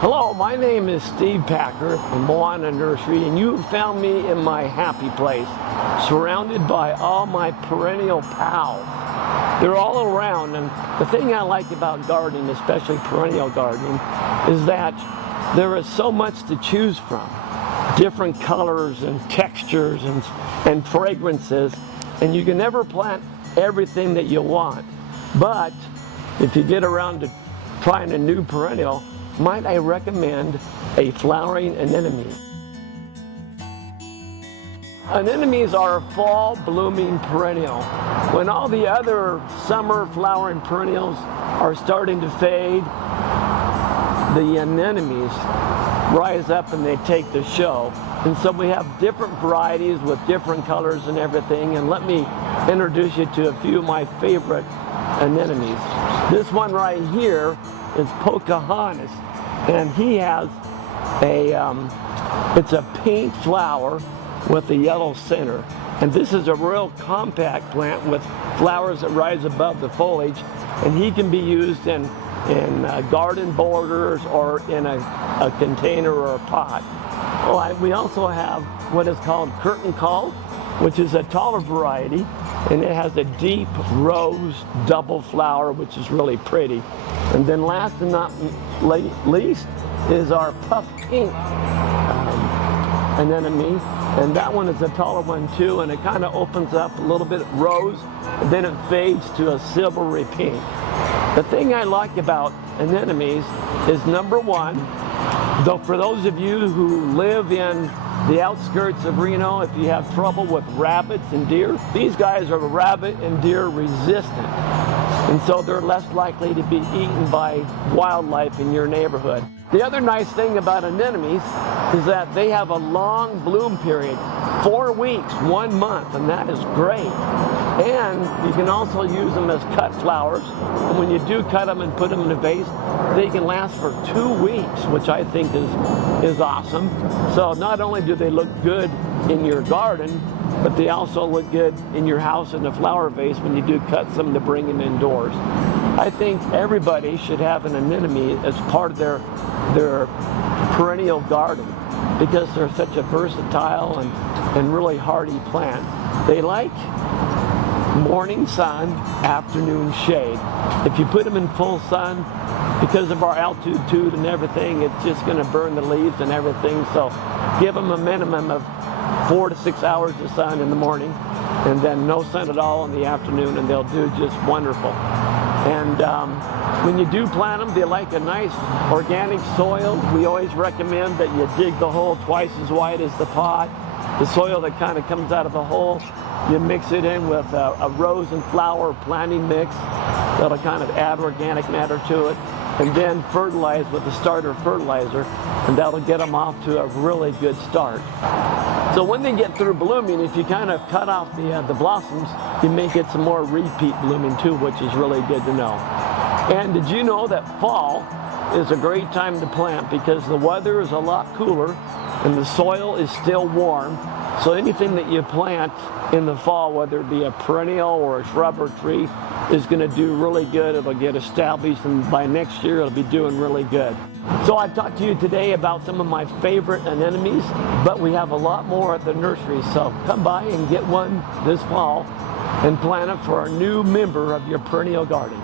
Hello, my name is Steve Packer from Moana Nursery, and you have found me in my happy place, surrounded by all my perennial pals. They're all around, and the thing I like about gardening, especially perennial gardening, is that there is so much to choose from. Different colors and textures and fragrances, and you can never plant everything that you want. But if you get around to trying a new perennial, might I recommend a flowering anemone. Anemones are a fall blooming perennial. When all the other summer flowering perennials are starting to fade, the anemones rise up and they take the show. And so we have different varieties with different colors and everything. And let me introduce you to a few of my favorite anemones. This one right here is Pocahontas, and he has it's a pink flower with a yellow center. And this is a real compact plant with flowers that rise above the foliage, and he can be used in garden borders or in a container or a pot. We also have what is called curtain call, which is a taller variety, and it has a deep rose double flower, which is really pretty. And then last and not least is our puff pink anemone, and that one is a taller one too, and it kind of opens up a little bit rose, and then it fades to a silvery pink. The thing I like about anemones is, number one, though for those of you who live in the outskirts of Reno, if you have trouble with rabbits and deer, these guys are rabbit and deer resistant. And so they're less likely to be eaten by wildlife in your neighborhood. The other nice thing about anemones is that they have a long bloom period, 4 weeks, 1 month, and that is great. And you can also use them as cut flowers. And when you do cut them and put them in a vase, they can last for 2 weeks, which I think is awesome. So not only do they look good in your garden, but they also look good in your house in a flower vase when you do cut some to bring them indoors. I think everybody should have an anemone as part of their perennial garden, because they're such a versatile and really hardy plant. They like morning sun, afternoon shade. If you put them in full sun, because of our altitude and everything, it's just going to burn the leaves and everything. So give them a minimum of 4 to 6 hours of sun in the morning, and then no sun at all in the afternoon, and they'll do just wonderful. And when you do plant them, they like a nice organic soil. We always recommend that you dig the hole twice as wide as the pot. The soil that kind of comes out of the hole, you mix it in with a rose and flower planting mix that'll kind of add organic matter to it, and then fertilize with the starter fertilizer, and that'll get them off to a really good start. So when they get through blooming, if you kind of cut off the blossoms, you may get some more repeat blooming too, which is really good to know. And did you know that fall is a great time to plant, because the weather is a lot cooler and the soil is still warm? So anything that you plant in the fall, whether it be a perennial or a shrub or tree, is going to do really good. It'll get established, and by next year it'll be doing really good. So I've talked to you today about some of my favorite anemones, but we have a lot more at the nursery. So come by and get one this fall and plant it for a new member of your perennial garden.